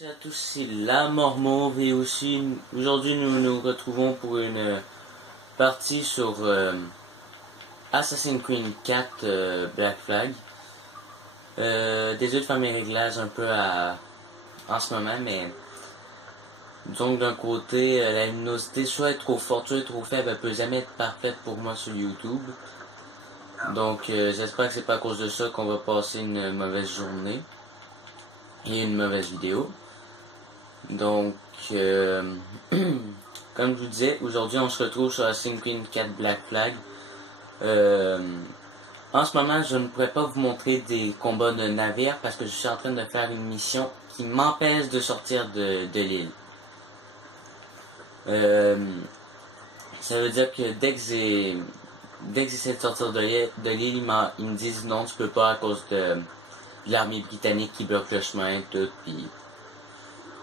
Salut à tous, c'est la Mormauve et aussi aujourd'hui nous nous retrouvons pour une partie sur Assassin's Creed 4 Black Flag. Désolé de faire mes réglages un peu en ce moment, mais disons que d'un côté la luminosité soit est trop forte, soit est trop faible, elle peut jamais être parfaite pour moi sur YouTube. Donc j'espère que c'est pas à cause de ça qu'on va passer une mauvaise journée et une mauvaise vidéo. Donc, comme je vous disais, aujourd'hui on se retrouve sur Assassin's Creed 4 Black Flag. En ce moment, je ne pourrais pas vous montrer des combats de navires parce que je suis en train de faire une mission qui m'empêche de sortir de l'île. Ça veut dire que dès que j'essaie de sortir de l'île, ils me disent non, tu peux pas à cause de l'armée britannique qui bloque le chemin, tout, puis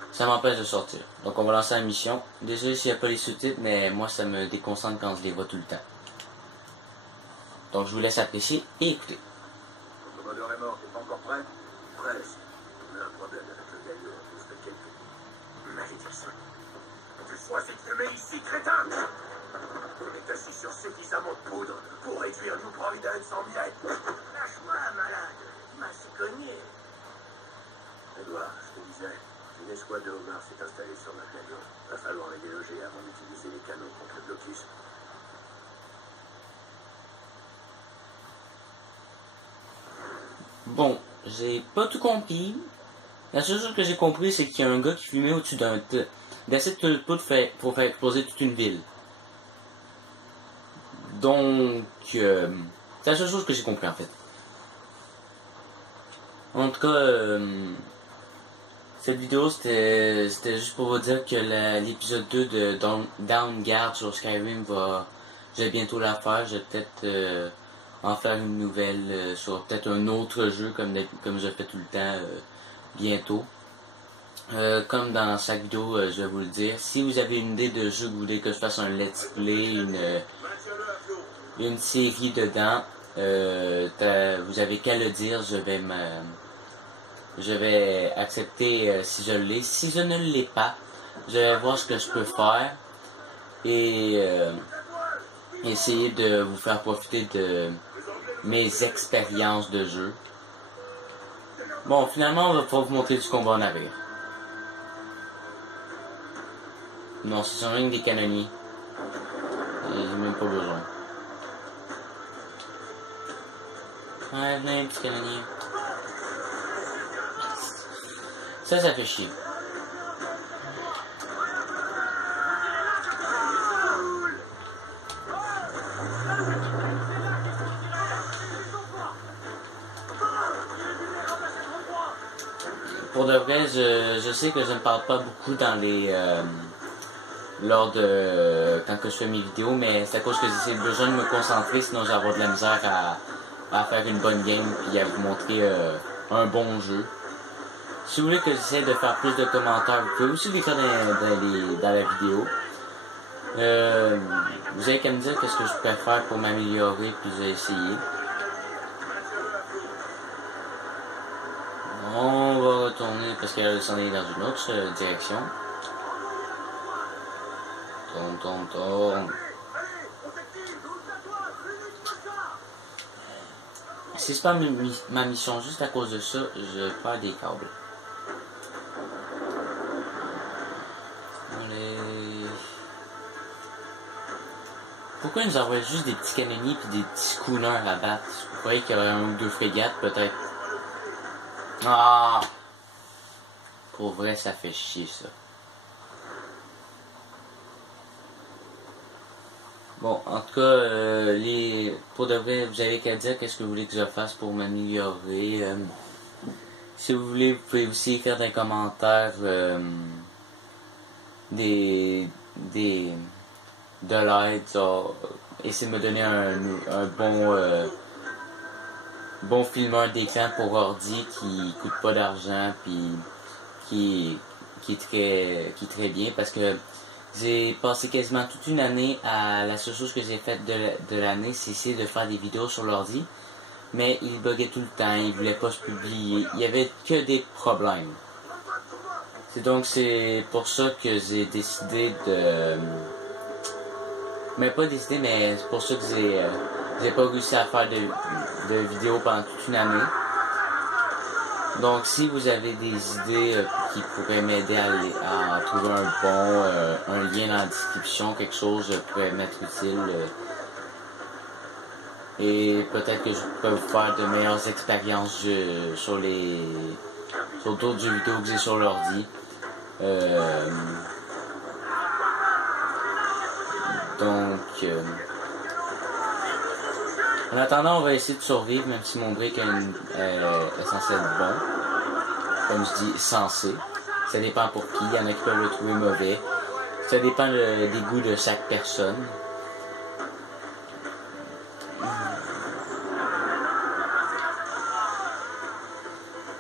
ça m'empêche de sortir. Donc on va lancer la mission. Désolé s'il n'y a pas les sous-titres, mais moi ça me déconcentre quand je les vois tout le temps. Donc je vous laisse apprécier et écouter. Le commodore est mort, t'es pas encore prêt? Presque. On a un problème avec le galion, on fait quelques malédictions. Tu choisis de te mettre ici, crétin! On est assis sur suffisamment de poudre pour réduire New Providence en miettes. Lâche-moi, malade! Tu m'as si cogné. Edouard, je te disais, une escouade de homards s'est installée sur notre avion. Va falloir les déloger avant d'utiliser les canons contre le blocus. Bon, j'ai pas tout compris. La seule chose que j'ai compris, c'est qu'il y a un gars qui fumait au-dessus d'acide de poudre pour faire exploser toute une ville. Donc, c'est la seule chose que j'ai compris en fait. En tout cas, cette vidéo c'était juste pour vous dire que l'épisode 2 de Down Guard sur Skyrim je vais bientôt la faire. Je vais peut-être en faire une nouvelle sur peut-être un autre jeu comme je fais tout le temps bientôt. Comme dans chaque vidéo, je vais vous le dire. Si vous avez une idée de jeu que vous voulez que je fasse un let's play, une série dedans, vous avez qu'à le dire, je vais accepter si je l'ai. Si je ne l'ai pas, je vais voir ce que je peux faire et essayer de vous faire profiter de mes expériences de jeu. Bon, finalement, on va pouvoir vous montrer du combat en navire. Non, ce sont rien que des canonniers. J'ai même pas besoin. Ouais, venez, petit canonnier. Ça fait chier. Pour de vrai, je sais que je ne parle pas beaucoup dans les lors de quand que je fais mes vidéos, mais c'est à cause que j'ai besoin de me concentrer, sinon j'ai avoir de la misère à faire une bonne game puis à vous montrer un bon jeu. Si vous voulez que j'essaie de faire plus de commentaires, vous pouvez aussi l'écrire dans la vidéo. Vous avez qu'à me dire qu'est-ce que je peux faire pour m'améliorer, puis je vais essayer. On va retourner parce qu'elle va s'en aller dans une autre direction. Tourne. Si c'est pas ma mission juste à cause de ça, je perds des câbles. Allez. Pourquoi ils nous envoient juste des petits canonniers puis des petits schooners à battre? Vous croyez qu'il y aurait un ou deux frégates peut-être? Ah! Pour vrai, ça fait chier ça. Bon, en tout cas, pour de vrai, vous avez qu'à dire qu'est-ce que vous voulez que je fasse pour m'améliorer. Si vous voulez, vous pouvez aussi écrire dans les commentaires de l'aide, essayez de me donner un bon filmeur d'écran pour ordi qui coûte pas d'argent puis qui est très bien parce que j'ai passé quasiment toute une année la seule chose que j'ai faite de l'année, c'est essayer de faire des vidéos sur l'ordi, mais il buguait tout le temps, il voulait pas se publier, il y avait que des problèmes. C'est pour ça que j'ai décidé de... Mais pas décidé, mais c'est pour ça que j'ai pas réussi à faire de vidéos pendant toute une année. Donc si vous avez des idées qui pourraient m'aider à trouver un lien dans la description, quelque chose pourrait m'être utile. Et peut-être que je pourrais vous faire de meilleures expériences sur d'autres jeux vidéo que j'ai sur l'ordi. En attendant, on va essayer de survivre, même si mon break est censé être bon. Comme je dis, censé. Ça dépend pour qui. Il y en a qui peuvent le trouver mauvais. Ça dépend des goûts de chaque personne.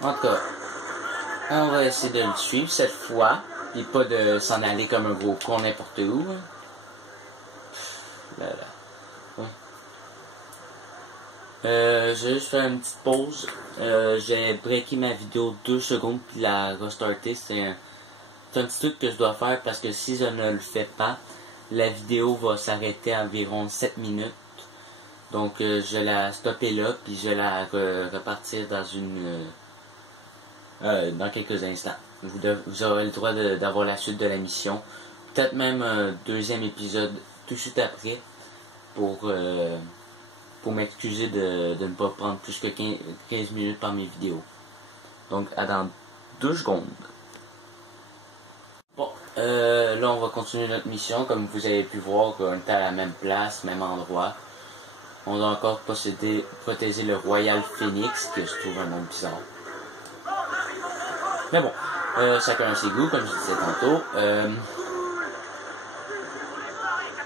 En tout cas, on va essayer de le suivre cette fois. Et pas de s'en aller comme un gros con n'importe où. Là. Ouais. Je vais juste faire une petite pause. J'ai breaké ma vidéo 2 secondes puis la restarter. C'est un petit truc que je dois faire parce que si je ne le fais pas, la vidéo va s'arrêter à environ 7 minutes. Donc je vais la stopper là puis je vais la repartir dans quelques instants. Vous aurez le droit d'avoir la suite de la mission. Peut-être même un deuxième épisode tout de suite après pour m'excuser de ne pas prendre plus que 15 minutes par mes vidéos. Donc à dans 2 secondes. Bon, là on va continuer notre mission. Comme vous avez pu voir, on est à la même place, même endroit. On doit encore protéger le Royal Phoenix, que je trouve un nom bizarre. Mais bon, chacun a ses goûts, comme je disais tantôt.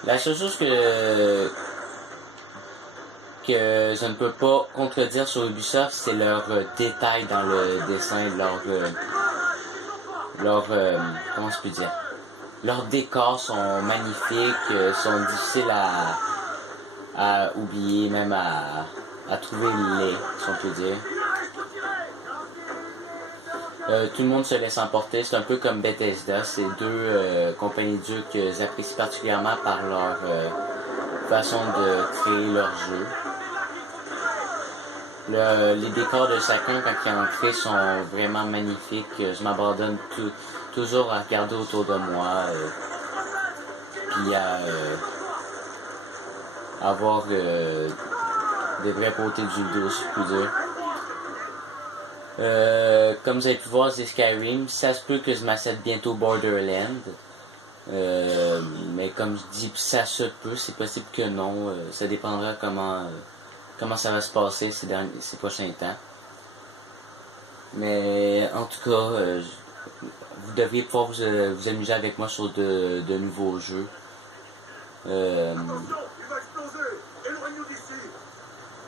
La seule chose que je ne peux pas contredire sur Ubisoft, c'est leur détail dans le dessin, comment je peux dire, leurs décors sont magnifiques, sont difficiles à oublier, même à trouver laid, si on peut dire. Tout le monde se laisse emporter, c'est un peu comme Bethesda, c'est deux compagnies de jeux que j'apprécie particulièrement par leur façon de créer leur jeu. Les décors de chacun, quand ils en créent, sont vraiment magnifiques. Je m'abandonne toujours à regarder autour de moi, puis à avoir des vraies beautés de jeux vidéo, si je puis dire. Comme vous avez pu voir, c'est Skyrim. Ça se peut que je m'achète bientôt Borderlands. Mais comme je dis, ça se peut, c'est possible que non. Ça dépendra comment ça va se passer ces prochains temps. Mais en tout cas, vous devriez pouvoir vous amuser avec moi sur de nouveaux jeux.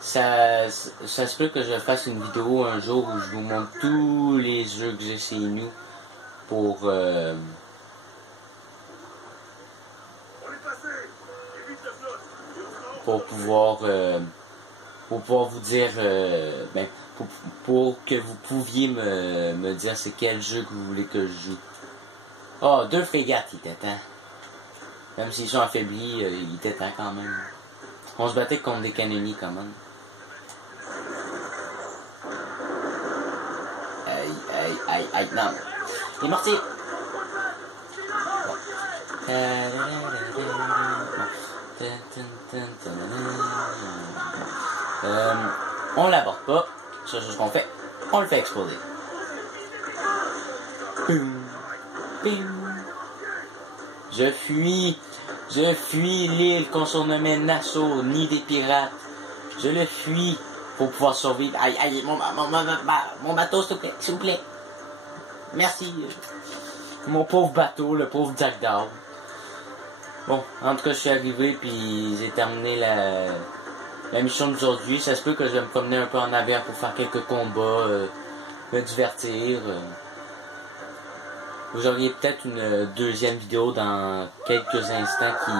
Ça se peut que je fasse une vidéo un jour où je vous montre tous les jeux que j'ai chez nous pour pouvoir vous dire pour que vous pouviez me dire c'est quel jeu que vous voulez que je joue. Oh, 2 frégates, il était temps. Même s'ils sont affaiblis, il était temps quand même. On se battait contre des canonniers quand même. Aïe, non. Il est morti. On l'aborde pas. C'est ce qu'on fait. On le fait exploser. Je fuis l'île qu'on surnommait Nassau, nid des pirates. Je le fuis pour pouvoir survivre. Aïe, mon bateau, s'il vous plaît. Merci. Mon pauvre bateau, le pauvre Jack Daw. Bon, en tout cas, je suis arrivé, puis j'ai terminé la mission d'aujourd'hui. Ça se peut que je vais me promener un peu en navire pour faire quelques combats, me divertir. Vous auriez peut-être une deuxième vidéo dans quelques instants qui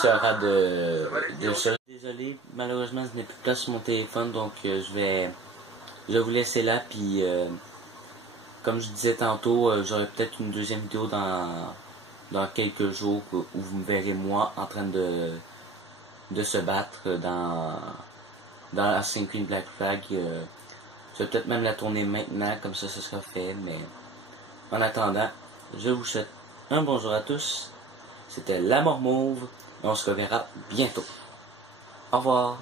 sera de ça. Désolé, malheureusement je n'ai plus de place sur mon téléphone, donc je vais vous laisser là, puis comme je disais tantôt, j'aurai peut-être une deuxième vidéo dans quelques jours où vous me verrez moi en train de se battre dans la Assassin's Creed Black Flag. Je vais peut-être même la tourner maintenant, comme ça sera fait, mais en attendant, je vous souhaite un bonjour à tous. C'était La Mort Mauve, et on se reverra bientôt. Au revoir.